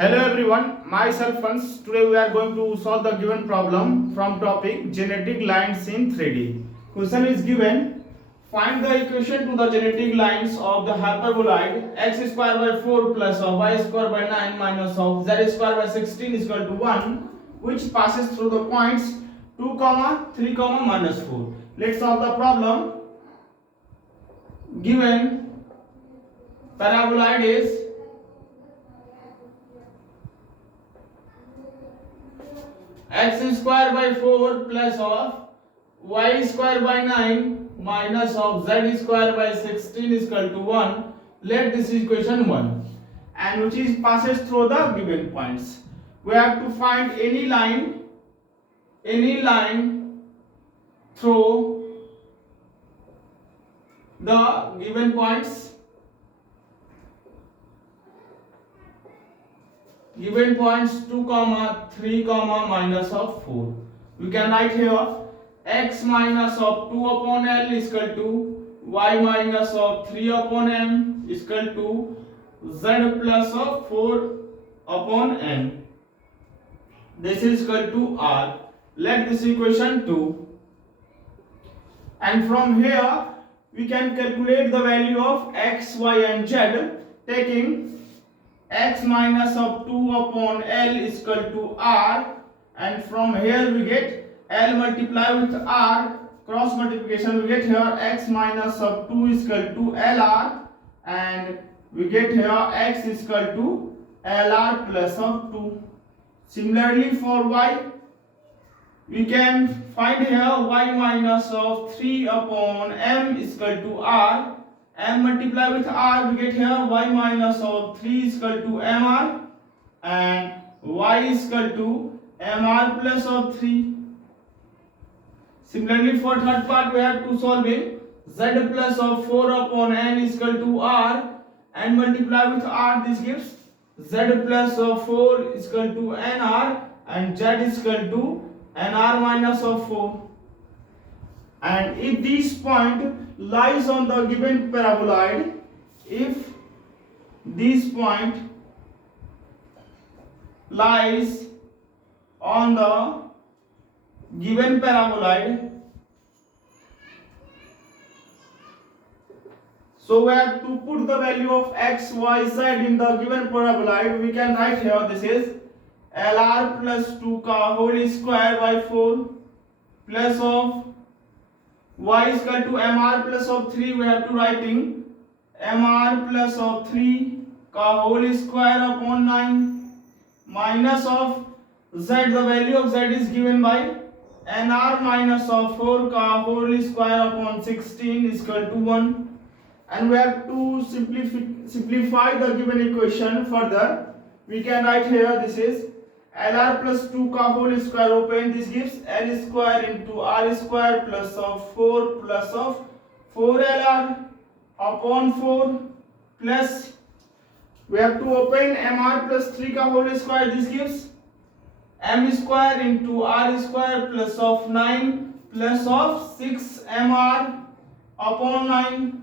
Hello everyone, myself Hans. Today we are going to solve the given problem from topic genetic lines in 3D. Question is given, find the equation to the genetic lines of the hyperboloid x square by 4 plus of y square by 9 minus of z square by 16 is equal to 1, which passes through the points 2, 3, minus 4. Let's solve the problem. Given paraboloid is x square by 4 plus of y square by 9 minus of z square by 16 is equal to 1. Let this equation 1, and which is passes through the given points. We have to find any line through the given points. Given points 2, 3, minus of 4. We can write here x minus of 2 upon L is equal to y minus of 3 upon m is equal to z plus of 4 upon n. This is equal to r. Let this equation 2. And from here we can calculate the value of x, y and z, taking x minus of 2 upon L is equal to r, and from here we get L multiply with r, cross multiplication, we get here x minus of 2 is equal to LR, and we get here x is equal to LR plus of 2. Similarly for y, we can find here y minus of 3 upon m is equal to r, m multiply with r, we get here y minus of 3 is equal to mr, and y is equal to mr plus of 3. Similarly for third part, we have to solve it. Z plus of 4 upon n is equal to r, and multiply with r, this gives z plus of 4 is equal to nr, and z is equal to nr minus of 4. And if this point lies on the given paraboloid, if this point lies on the given paraboloid, so we have to put the value of x, y, z in the given paraboloid. We can write here this is LR plus 2 ka whole square by 4 plus of y is equal to mr plus of 3. We have to writing mr plus of 3 ka whole square upon 9 minus of z. The value of z is given by nr minus of 4 ka whole square upon 16 is equal to 1. And we have to simplify the given equation further. We can write here this is LR plus 2 ka whole square open, this gives L square into R square plus of 4 plus of 4LR upon 4 plus, we have to open MR plus 3 ka whole square, this gives M square into R square plus of 9 plus of 6 MR upon 9.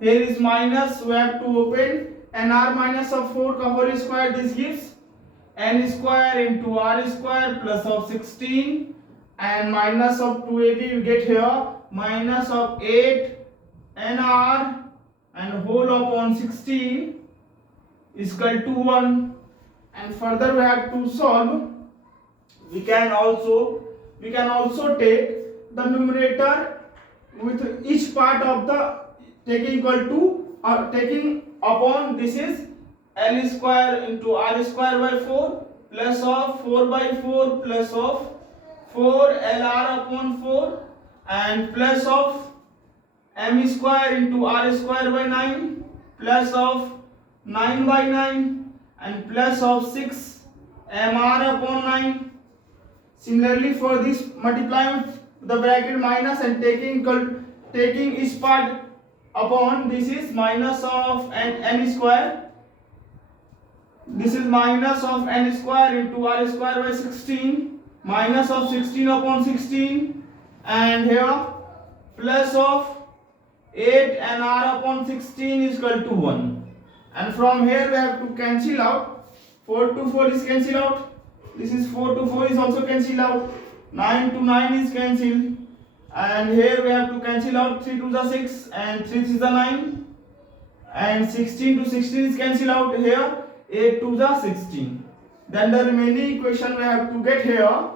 Here is minus, we have to open NR minus of 4 ka whole square, this gives n square into r square plus of 16, and minus of 2ab, you get here minus of 8 nr and whole upon 16 is equal to 1. And further we have to solve. We can also take the numerator with each part of the taking equal to taking upon, this is L square into R square by 4 plus of 4 by 4 plus of 4 LR upon 4, and plus of M square into R square by 9 plus of 9 by 9, and plus of 6 MR upon 9. Similarly for this, multiplying the bracket minus and taking each part upon, this is minus of n square. This is minus of n square into r square by 16, minus of 16 upon 16, and here plus of 8 and r upon 16 is equal to 1. And from here we have to cancel out 4 to 4 is cancelled out. This is 4 to 4 is also cancelled out. 9 to 9 is cancelled. And here we have to cancel out 3 to the 6 and 3 is the 9. And 16 to 16 is cancelled out here. 8 to the 16. Then the remaining equation we have to get here.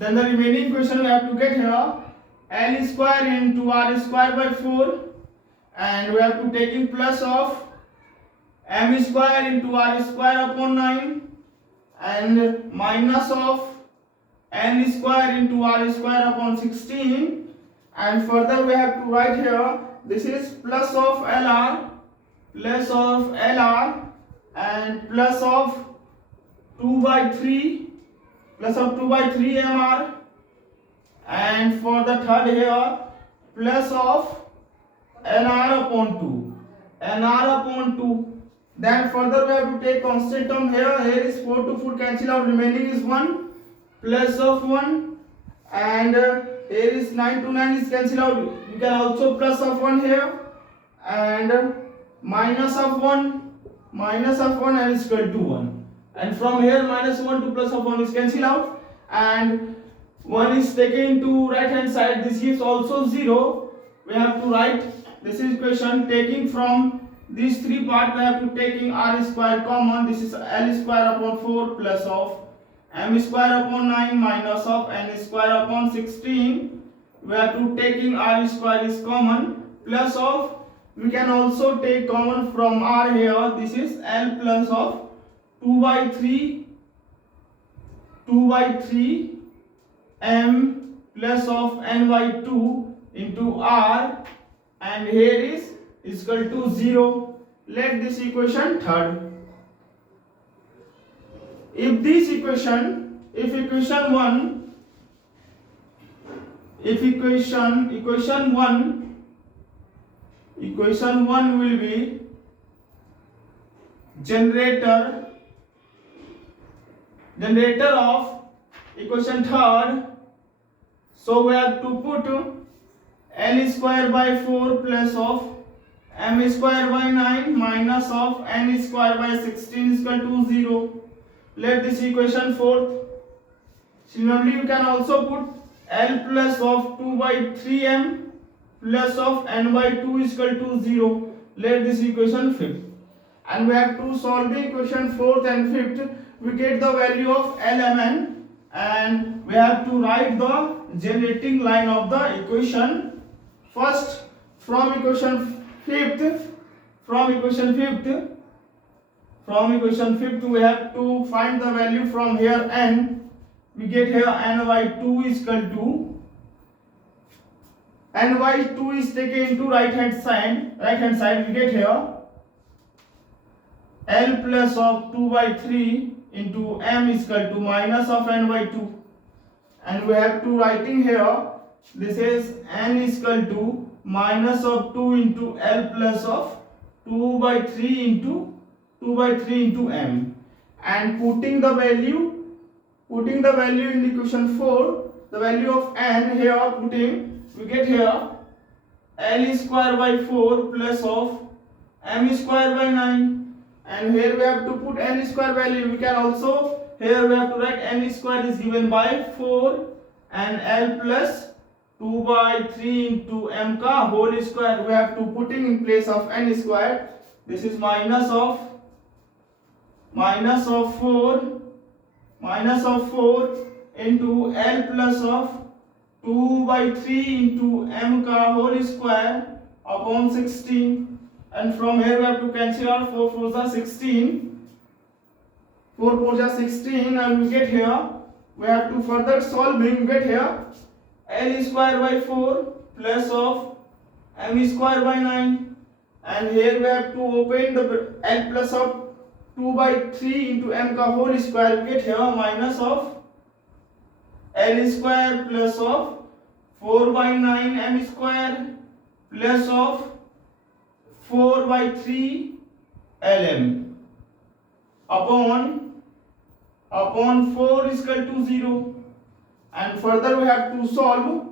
Then the remaining equation we have to get here. L square into R square by 4. And we have to take in plus of M square into R square upon 9. And minus of N square into R square upon 16. And further we have to write here, this is plus of LR and plus of 2 by 3 MR, and for the third here plus of NR upon 2. Then further we have to take constant term here. Here is 4 to 4 cancel out, remaining is 1 plus of 1, and here is 9 to 9 is cancelled out. You can also plus of 1 here, and minus of 1 and is equal to 1. And from here minus 1 to plus of 1 is cancelled out, and 1 is taken to right hand side. This gives also 0. We have to write this equation taking from these three parts. We have to taking R square common. This is L square upon 4 plus of M square upon 9 minus of N square upon 16. We have to taking R square is common plus of, we can also take common from R here. This is L plus of 2 by 3 M plus of N by 2 into R, and here is equal to 0. Let this equation third. If equation 1 will be generator of equation third, so we have to put L square by 4 plus of M square by 9 minus of N square by 16 is equal to 0. Let this equation fourth. Similarly, you can also put L plus of 2 by 3M plus of N by 2 is equal to 0. Let this equation fifth. And we have to solve the equation fourth and fifth. We get the value of LMN, and we have to write the generating line of the equation. First, from equation fifth, we have to find the value from here N. We get here N by 2 is equal to, N by 2 is taken into right hand side. We get here L plus of 2 by 3 into M is equal to minus of N by 2, and we have to writing here, this is N is equal to minus of 2 into L plus of 2 by 3 into M, and putting the value in the equation 4, the value of N here putting, we get here L square by 4 plus of M square by 9. And here we have to put N square value. We can also, here we have to write N square is given by 4 and L plus 2 by 3 into M ka whole square. We have to putting in place of N square. This is minus of 4 into L plus of 2 by 3 into M ka whole square upon 16. And from here we have to cancel out 4 4s are 16. 4 4s are 16, and we get here, we have to further solving, we get here L square by 4 plus of M square by 9, and here we have to open the L plus of 2 by 3 into M ka whole square. We get here minus of L square plus of 4 by 9 M square plus of 4 by 3 LM upon 4 is equal to 0. And further we have to solve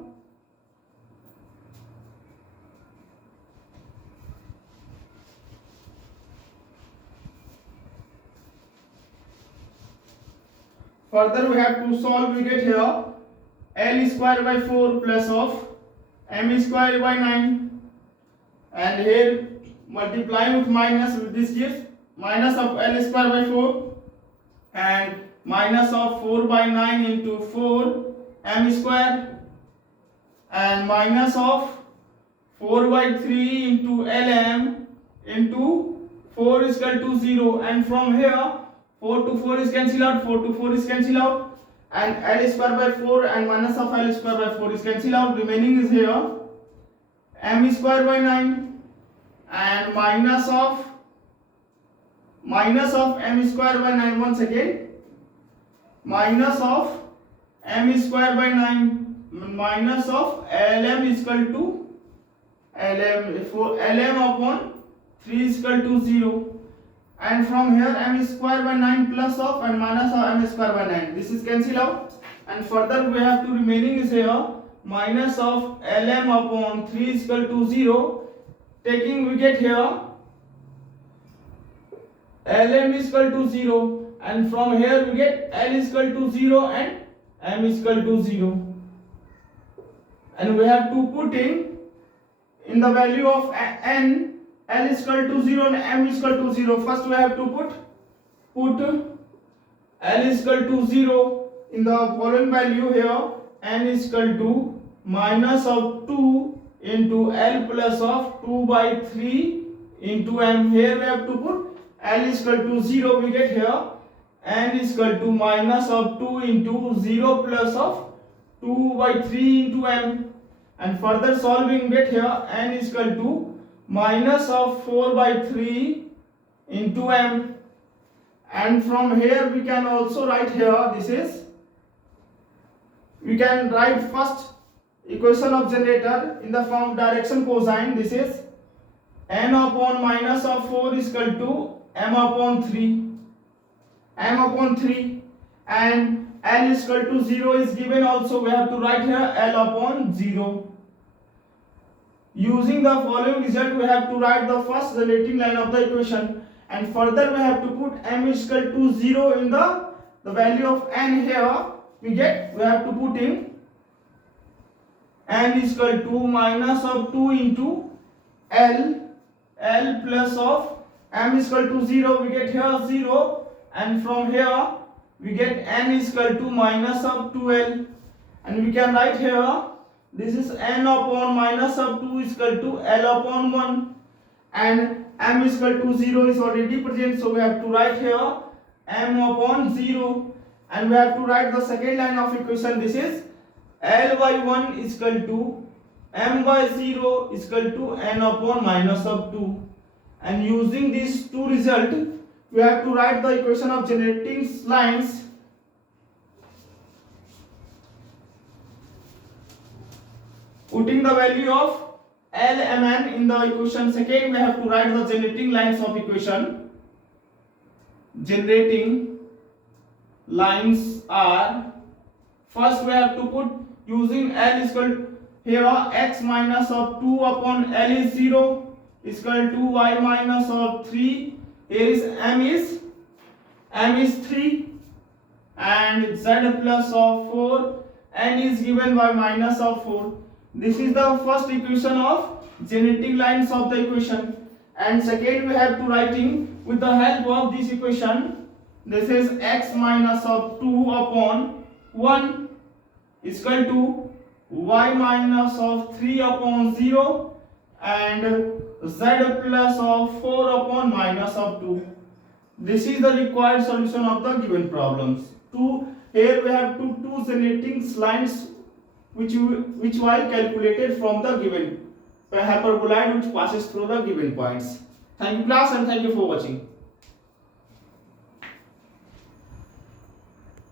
Further we have to solve. We get here L square by 4 plus of M square by 9, and here multiplying with minus, with this gives minus of L square by 4 and minus of 4 by 9 into 4 M square, and minus of 4 by 3 into Lm into 4 is equal to 0, and from here 4 to 4 is cancelled out, 4 to 4 is cancelled out, and L square by 4 and minus of L square by 4 is cancelled out. Remaining is here M square by 9 and minus of M square by 9, once again minus of M square by 9 minus of Lm is equal to Lm upon 3 is equal to 0, and from here M square by 9 plus of and minus of M square by 9, this is cancelled out, and further we have to remaining is here minus of Lm upon 3 is equal to 0. Taking we get here Lm is equal to 0, and from here we get L is equal to 0 and M is equal to 0, and we have to put in the value of n, L is equal to 0 and M is equal to 0. First we have to put L is equal to 0 in the following value. Here n is equal to minus of 2 into L plus of 2 by 3 into M. Here we have to put L is equal to 0. We get here n is equal to minus of 2 into 0 plus of 2 by 3 into M, and further solving get here n is equal to minus of 4 by 3 into M, and from here we can also write here, this is, we can write first equation of generator in the form of direction cosine. This is n upon minus of 4 is equal to m upon 3, and L is equal to 0 is given also. We have to write here L upon 0. Using the following result, we have to write the first generating line of the equation, and further we have to put m is equal to 0 in the value of n. Here we have to put in n is equal to minus of 2 into L plus of m is equal to 0. We get here 0, and from here we get n is equal to minus of 2L, and we can write here this is n upon minus of 2 is equal to L upon 1, and m is equal to 0 is already present, so we have to write here m upon 0, and we have to write the second line of equation. This is L by 1 is equal to m by 0 is equal to n upon minus of 2, and using these two results we have to write the equation of generating lines. Putting the value of L m n in the equation second, we have to write the generating lines of equation. Generating lines are, first we have to put using L is equal to, here x minus of 2 upon L is 0 is equal to y minus of 3. Here is m is 3 and z plus of 4, n is given by minus of 4. This is the first equation of generating lines of the equation, and second we have to writing with the help of this equation. This is x minus of 2 upon 1 is equal to y minus of 3 upon 0 and z plus of 4 upon minus of 2. This is the required solution of the given problems. Here we have two generating lines which were calculated from the given hyperbola which passes through the given points. Thank you class, and thank you for watching.